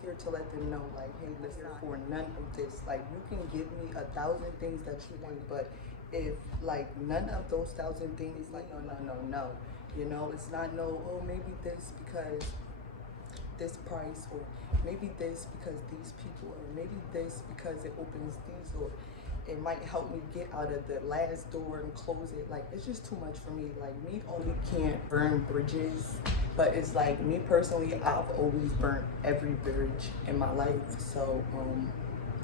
scared to let them know, like, hey, listen, for none of this. Like, you can give me 1,000 things that you want, but if like none of those 1,000 things, like, no. You know, it's not no, oh, maybe this because this price, or maybe this because these people, or maybe this because it opens these doors. It might help me get out of the last door and close it. Like, it's just too much for me. Like, me only can't burn bridges, but it's like, me personally, I've always burnt every bridge in my life. So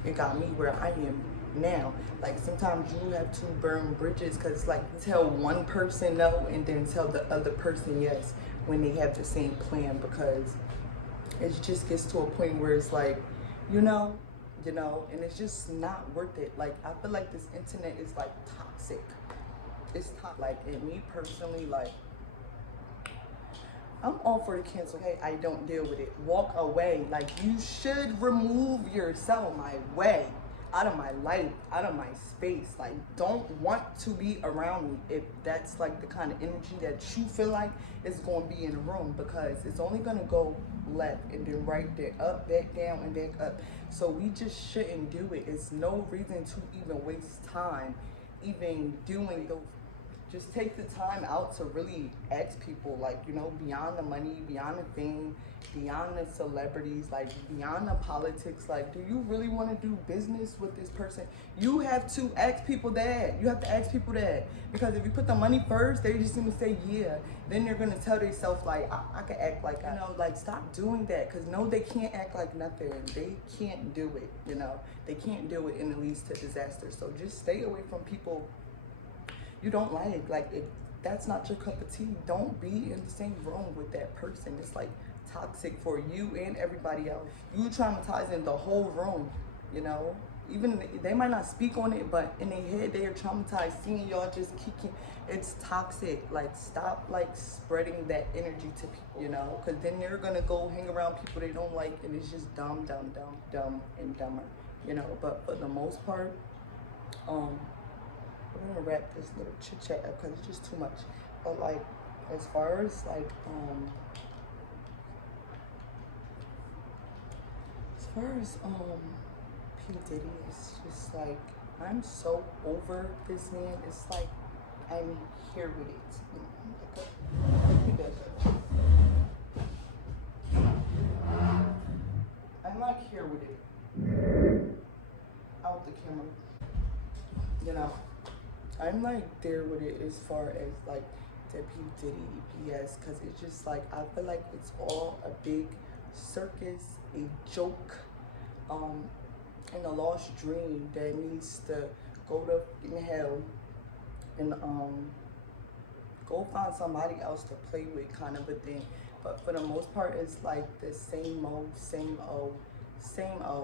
it got me where I am now. Like, sometimes you have to burn bridges because, like, you tell one person no and then tell the other person yes when they have the same plan, because it just gets to a point where it's like, you know, and it's just not worth it. Like, I feel like this internet is like toxic. It's like, and me personally, like, I'm all for the cancel. Hey, I don't deal with it. Walk away. Like, you should remove yourself my way, out of my life, out of my space. Like, don't want to be around me if that's like the kind of energy that you feel like is going to be in the room, because it's only going to go left and then right, then up, back down, and back up. So we just shouldn't do it. It's no reason to even waste time even doing those. Just take the time out to really ask people, like, you know, beyond the money, beyond the fame, beyond the celebrities, like, beyond the politics. Like, do you really want to do business with this person? You have to ask people that. You have to ask people that. Because if you put the money first, they're just going to say, yeah. Then they're going to tell themselves, like, I can act like, you know, like, stop doing that. Because, no, they can't act like nothing. They can't do it, you know. They can't do it, and it leads to disaster. So just stay away from people you don't like. If that's not your cup of tea, don't be in the same room with that person. It's like toxic for you and everybody else. You traumatizing the whole room, you know. Even they might not speak on it, but in their head they are traumatized seeing y'all just kicking. It's toxic. Like, stop like spreading that energy to people, you know, because then they're gonna go hang around people they don't like, and it's just dumb and dumber, you know. But for the most part, we're gonna wrap this little chit chat up because it's just too much. But like, as far as like P Diddy, it's just like, I'm so over this man. It's like, I'm here with it. I'm like here with it. Out the camera, you know. I'm like there with it as far as like the P Diddy BS, because it's just like, I feel like it's all a big circus, a joke, and a lost dream that needs to go to in hell and go find somebody else to play with, kind of a thing. But for the most part, it's like the same old.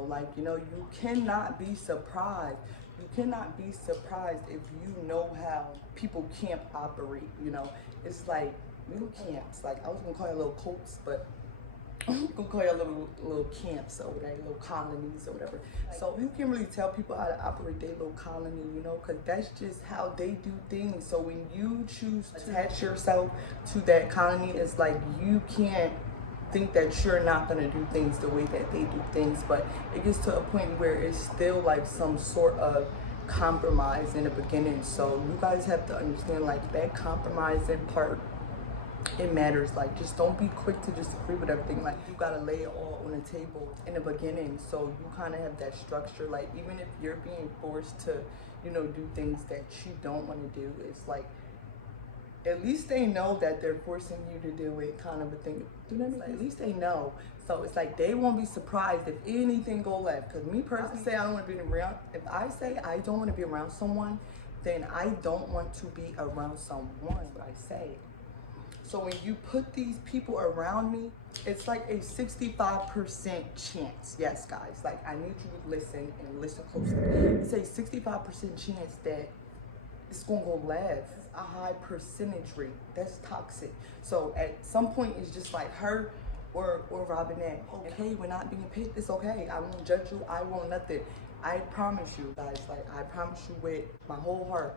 Like, you know, you cannot be surprised. You cannot be surprised if you know how people camp operate, you know. It's like little camps. Like, I was gonna call it little cults, but I'm gonna call it little camps or whatever, little colonies or whatever. So you can really tell people how to operate their little colony, you know, because that's just how they do things. So when you choose to attach yourself to that colony, it's like you can't think that you're not going to do things the way that they do things, but it gets to a point where it's still like some sort of compromise in the beginning. So you guys have to understand, like, that compromising part, it matters. Like, just don't be quick to just agree with everything. Like, you got to lay it all on the table in the beginning, so you kind of have that structure. Like, even if you're being forced to, you know, do things that you don't want to do, it's like, at least they know that they're forcing you to do it, kind of a thing. You know what I mean? Like, at least they know. So it's like, they won't be surprised if anything go left. Because me personally, say I don't want to be around. If I say I don't want to be around someone, then I don't want to be around someone. But I say. So when you put these people around me, it's like a 65% chance. Yes, guys. Like, I need you to listen and listen closely. It's a 65% chance that it's gonna go left. A high percentage rate. That's toxic. So at some point, it's just like her or Robinette. Okay, we're not being picked. It's okay. I won't judge you. I won't nothing. I promise you, guys. Like, I promise you with my whole heart.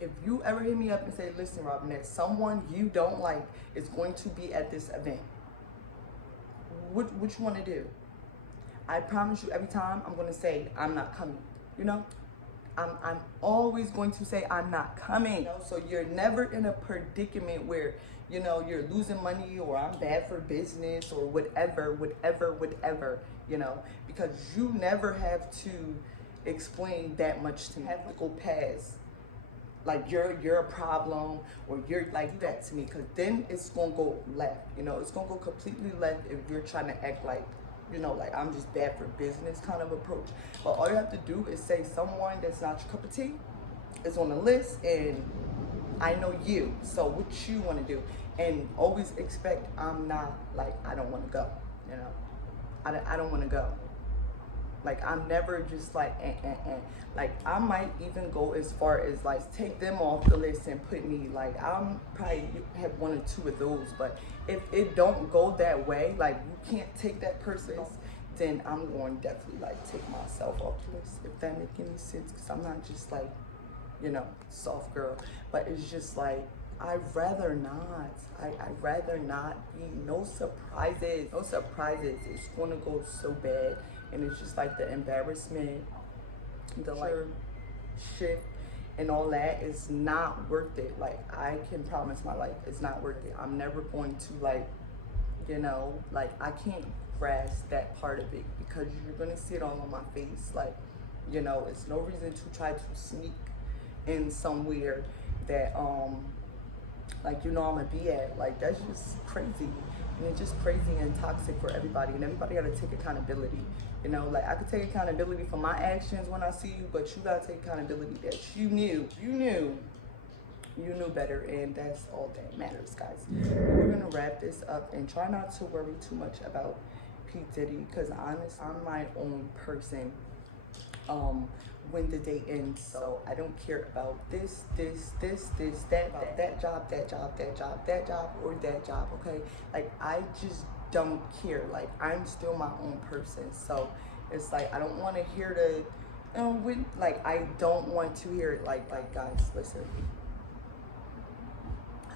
If you ever hit me up and say, listen, Robinette, someone you don't like is going to be at this event, what you want to do? I promise you, every time I'm gonna say I'm not coming. You know, I'm always going to say I'm not coming. You know? So you're never in a predicament where, you know, you're losing money or I'm bad for business or whatever, you know, because you never have to explain that much to me. Have to go past like you're a problem or you're like that to me, because then it's gonna go left. You know, it's gonna go completely left if you're trying to act like, you know, like I'm just bad for business kind of approach. But all you have to do is say someone that's not your cup of tea is on the list, and I know you, so what you want to do, and always expect I'm not like I don't want to go. You know, I don't want to go. Like, I'm never just like, Like, I might even go as far as like take them off the list and put me, like, I'm probably have one or two of those. But if it don't go that way, like you can't take that person off, then I'm going to definitely like take myself off the list, if that make any sense. Because I'm not just like, you know, soft girl, but it's just like, I'd rather not. I'd rather not be. No surprises. No surprises. It's gonna go so bad. And it's just like the embarrassment, the like shit and all that is not worth it. Like, I can promise my life it's not worth it. I'm never going to like, you know, like I can't grasp that part of it, because you're gonna see it all on my face. Like, you know, it's no reason to try to sneak in somewhere that like, you know, I'm gonna be at. Like, that's just crazy. And it's just crazy and toxic for everybody. And everybody gotta take accountability. You know, like, I could take accountability for my actions when I see you, but you gotta take accountability that you knew better, and that's all that matters, guys. We're gonna wrap this up and try not to worry too much about P. Diddy, because honestly, I'm my own person. When the day ends, so I don't care about this, that job, or that job, okay? Like, I just don't care. Like, I'm still my own person, so it's like, I don't want to hear I don't want to hear it, like guys, listen,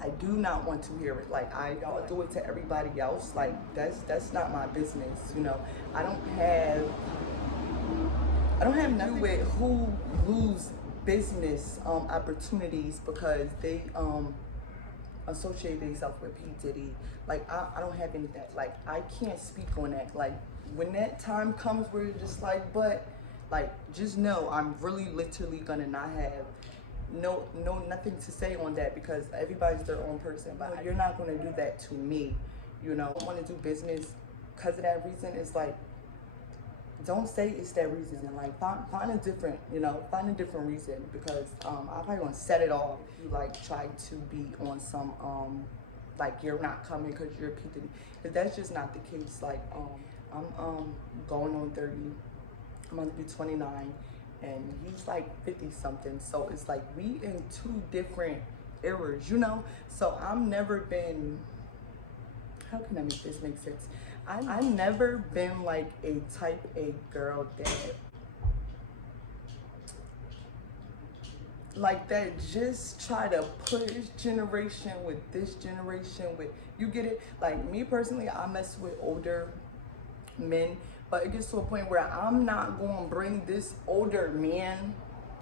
I do not want to hear it. Like, y'all do it to everybody else. Like, that's not my business, you know. I don't have nothing with who lose business opportunities because they associate themselves with P. Diddy. Like, I don't have any of that. Like, I can't speak on that. Like, when that time comes where you're just like, but like, just know I'm really literally gonna not have nothing to say on that, because everybody's their own person. But you're not gonna do that to me, you know. I want to do business because of that reason. It's like, don't say it's that reason, and like find a different, you know, find a different reason, because I'm probably gonna set it off if you like try to be on some like you're not coming because you're P. Diddy. But that's just not the case. Like, I'm going on 30. I'm gonna be 29, and he's like 50 something. So it's like we in two different eras, you know. So I've never been. How can I make this make sense? I've never been like a type A girl that just try to push generation with this generation with, you get it? Like, me personally, I mess with older men, but it gets to a point where I'm not going to bring this older man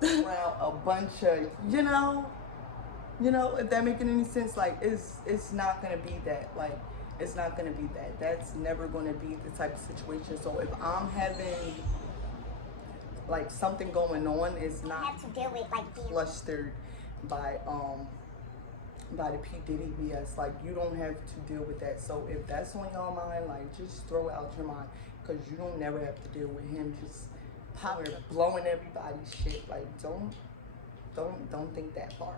around a bunch of, you know, if that making any sense. Like, it's not going to be that. Like, it's not going to be that. That's never going to be the type of situation. So if I'm having like something going on, it's not have to deal with like flustered by the P. Diddy BS. Like, you don't have to deal with that. So if that's on your mind, like, just throw it out your mind, because you don't never have to deal with him just popping, blowing everybody's shit. Like, don't think that far.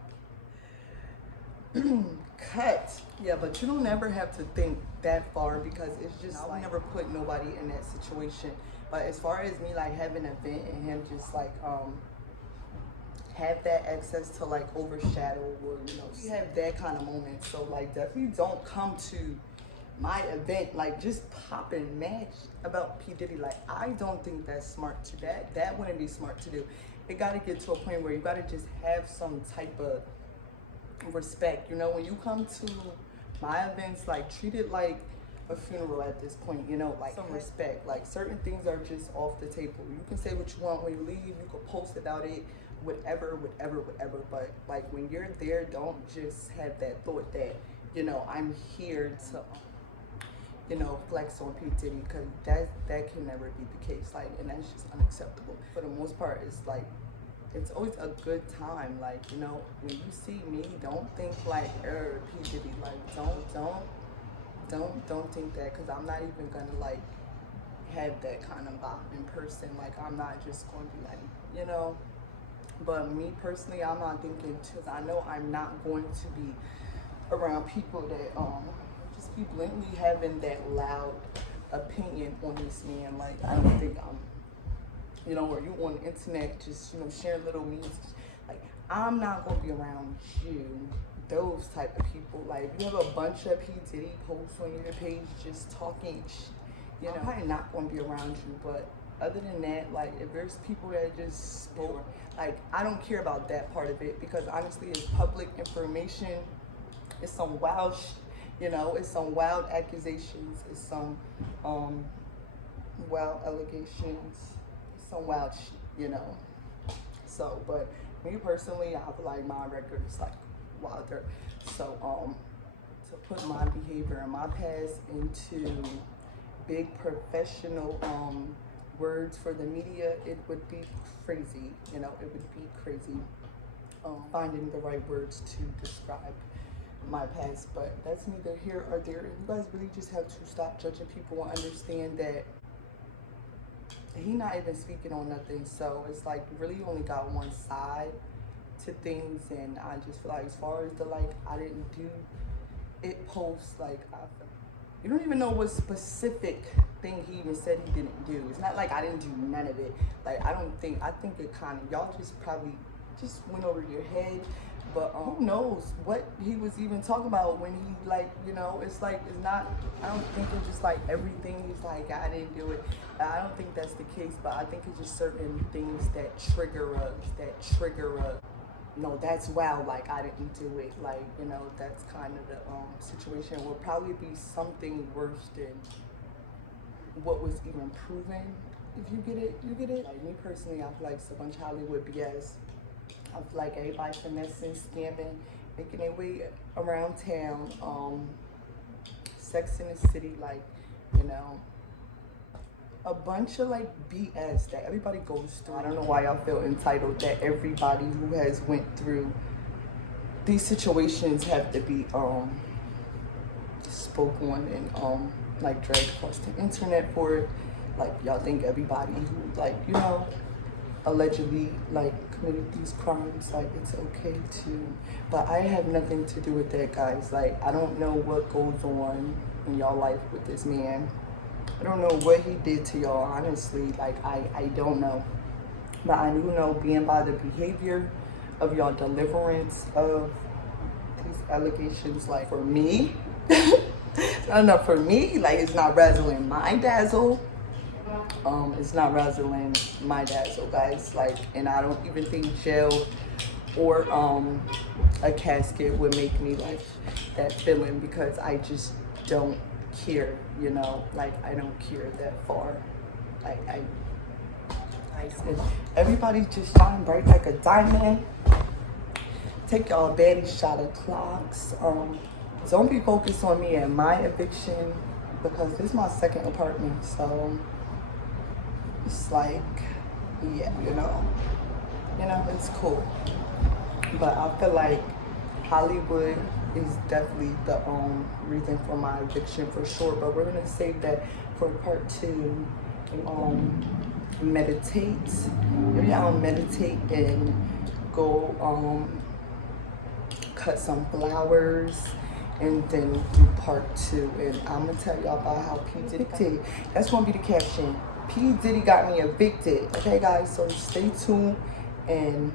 Cut. Yeah, but you don't ever have to think that far, because it's just, I would never put nobody in that situation. But as far as me like having an event and him just like have that access to like overshadow, or, you know, you have that kind of moment. So like, definitely don't come to my event like just pop and match about P. Diddy. Like, I don't think that's smart to that wouldn't be smart to do. It got to get to a point where you got to just have some type of respect, you know. When you come to my events, like, treat it like a funeral at this point, you know, like some respect. Like certain things are just off the table. You can say what you want when you leave, you can post about it, whatever, but like when you're there, don't just have that thought that, you know, I'm here to, you know, flex on P. Diddy, because that can never be the case. Like, and that's just unacceptable. For the most part, it's like, it's always a good time. Like, you know, when you see me, don't think like, P. Diddy, like, don't think that, because I'm not even gonna like have that kind of vibe in person. Like, I'm not just gonna be like, you know. But me personally, I'm not thinking, because I know I'm not going to be around people that just be blatantly having that loud opinion on this man. Like, I don't think I'm, you know, or you on the internet just, you know, sharing little memes. Like, I'm not gonna be around you, those type of people. Like, you have a bunch of P. Diddy posts on your page just talking you know, I'm probably not gonna be around you. But other than that, like, if there's people that just spoke, like, I don't care about that part of it, because honestly, it's public information. It's some wild you know, it's some wild accusations, it's some wild allegations, some wild shit, you know. So, but me personally, I feel like my record is like wilder. So, to put my behavior and my past into big professional words for the media, it would be crazy, you know, it would be crazy finding the right words to describe my past. But that's neither here or there. You guys really just have to stop judging people and understand that he not even speaking on nothing. So it's like, really only got one side to things. And I just feel like, as far as the like, I didn't do it post, like, you don't even know what specific thing he even said he didn't do. It's not like I didn't do none of it. Like, I think it kind of, y'all just probably just went over your head. But who knows what he was even talking about when he, like, you know, it's like, it's not, I don't think it's just like everything he's like, I didn't do it. I don't think that's the case, but I think it's just certain things that trigger no, that's wild, like, I didn't do it. Like, you know, that's kind of the situation. Will probably be something worse than what was even proven. If you get it, you get it. Like, me personally, I feel like it's a bunch of Hollywood BS. I feel like everybody finessing, scamming, making their way around town. Sex in the City, like, you know, a bunch of like BS that everybody goes through. I don't know why y'all feel entitled that everybody who has went through these situations have to be spoke on and like dragged across the internet for it. Like, y'all think everybody who, like, you know, allegedly like committed these crimes, like, it's okay to, but I have nothing to do with that, guys. Like, I don't know what goes on in y'all life with this man. I don't know what he did to y'all, honestly. Like, I don't know, but I do know, being by the behavior of y'all deliverance of these allegations, like, for me, it's not enough for me. Like, it's not razzling my dazzle. It's not razzling my dazzle, guys. Like, and I don't even think jail or a casket would make me like that feeling, because I just don't care, you know. Like, I don't care that far. Like, I said, everybody just shine bright like a diamond. Take y'all a baddie shot of clocks. Don't be focused on me and my eviction, because this is my second apartment, so it's like, yeah, you know, it's cool. But I feel like Hollywood is definitely the reason for my eviction for sure. But we're gonna save that for part 2. Meditate. Maybe I'll meditate and go cut some flowers and then do part 2. And I'm gonna tell y'all about how P. Diddy, that's gonna be the caption. P. Diddy got me evicted. Okay, guys, so stay tuned and